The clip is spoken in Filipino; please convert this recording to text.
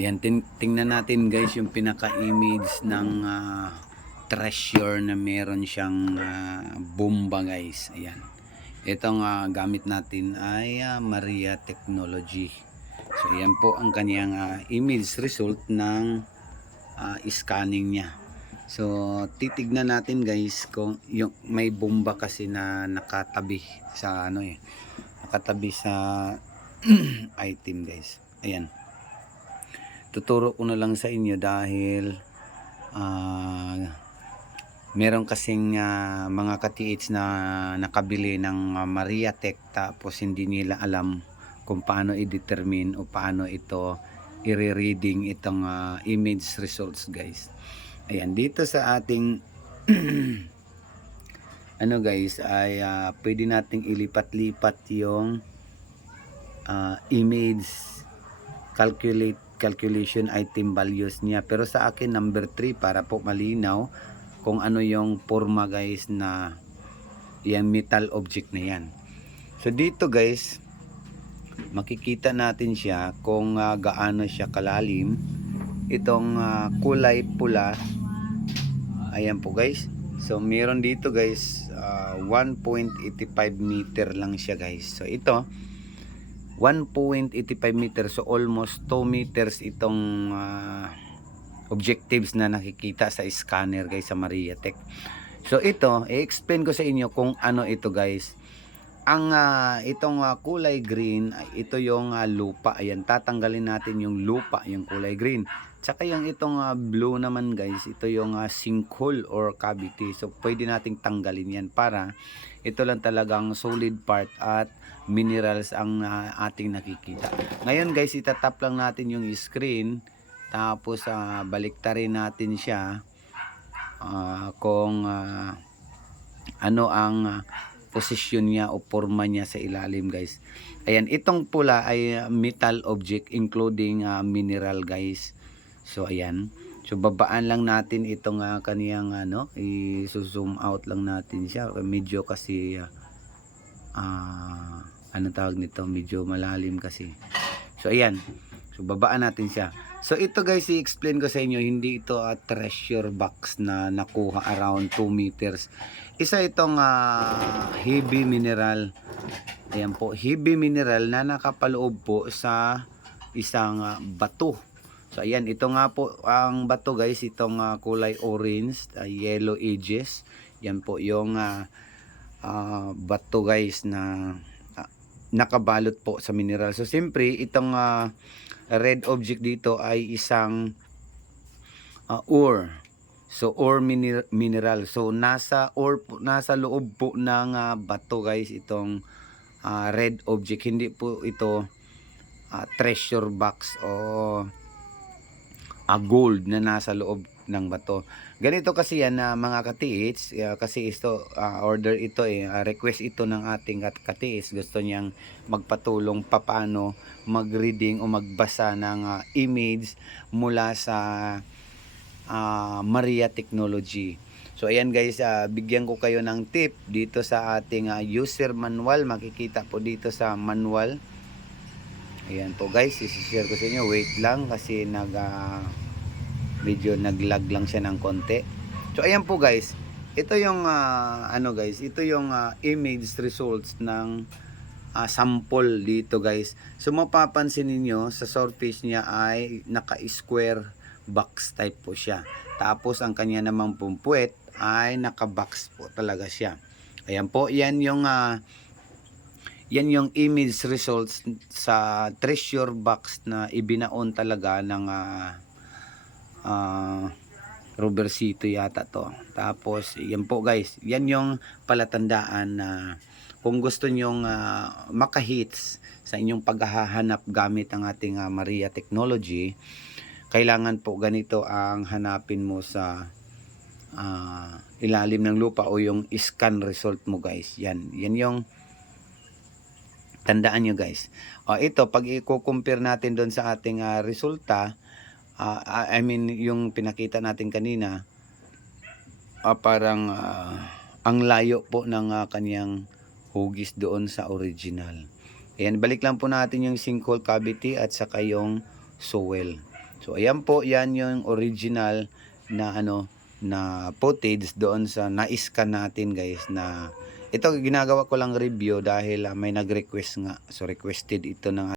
Yan, tingnan natin guys yung pinaka-image ng treasure na meron siyang bomba guys. Ayan. Itong gamit natin ay Maria Technology. So ayan po ang kanyang image result ng scanning niya. So titignan natin guys kung yung may bomba kasi na nakatabi sa nakatabi sa item guys. Ayan. Tuturo ko na lang sa inyo dahil meron kasing mga ka-TH na nakabili ng Maria Tech tapos hindi nila alam kung paano i-determine o paano ito i-reading itong image results guys. Ayan, dito sa ating ano guys ay pwede nating ilipat-lipat yung image calculation item values niya, pero sa akin number 3 para po malinaw kung ano yung forma guys na yung metal object na yan. So dito guys makikita natin siya kung gaano siya kalalim. Itong kulay pula, ayan po guys. So meron dito guys 1.85 meter lang siya guys. So ito 1.85 meters, so almost 2 meters itong objectives na nakikita sa scanner guys sa Maria Tech. So ito, i-explain ko sa inyo kung ano ito guys. Ang itong kulay green, ito yung lupa. Ayan, tatanggalin natin yung lupa, yung kulay green. Tsaka yung itong blue naman guys, ito yung sinkhole or cavity. So pwede nating tanggalin yan para ito lang talagang solid part at minerals ang ating nakikita. Ngayon guys, itatap lang natin yung screen. Tapos baliktarin natin siya kung ano ang posisyon niya o forma niya sa ilalim guys. Ayan, itong pula ay metal object including mineral guys. So ayan. So babaan lang natin itong kaniyang i-zoom out lang natin siya. Medyo kasi ano tawag nito? Medyo malalim kasi. So ayan. So babaan natin siya. So ito guys, i-explain ko sa inyo, hindi ito treasure box na nakuha around 2 meters. Isa itong heavy mineral. Ayan po, heavy mineral na nakapaloob po sa isang bato. So ayan, ito nga po ang bato guys, itong kulay orange, yellow edges. Yan po yung bato guys na nakabalot po sa mineral. So siyempre itong red object dito ay isang ore. So ore mineral. So nasa loob po ng bato guys itong red object. Hindi po ito treasure box o gold na nasa loob ng bato. Ganito kasi yan na mga ka-TH, kasi ito order ito request ito ng ating ka-TH. Gusto niyang magpatulong paano mag-reading o magbasa ng image mula sa Maria Technology. So ayan guys, bigyan ko kayo ng tip dito sa ating user manual. Makikita po dito sa manual. Ayan po guys, i-share ko sa inyo. Wait lang kasi medyo naglag lang siya ng konti. So ayan po guys, ito yung guys, ito yung image results ng sample dito guys. So mapapansin niyo sa surface niya ay naka-square box type po siya. Tapos ang kanya namang pumpuwet ay naka-box po talaga siya. Ayan po, yan yung image results sa treasure box na ibinaon talaga ng Robercito yata to. Tapos yan po guys, yan yung palatandaan na kung gusto nyong maka-hits sa inyong paghahanap gamit ang ating Maria Technology, kailangan po ganito ang hanapin mo sa ilalim ng lupa o yung scan result mo guys. Yan yung tandaan nyo guys. Ito pag i-compare natin doon sa ating resulta, yung pinakita natin kanina, parang ang layo po ng kaniyang hugis doon sa original. Ayan, balik lang po natin yung sinkhole cavity at saka yung soil. So ayan po, yan yung original na na footage doon sa na-scan natin guys. Na ito ginagawa ko lang review dahil may nag-request nga. So requested ito ng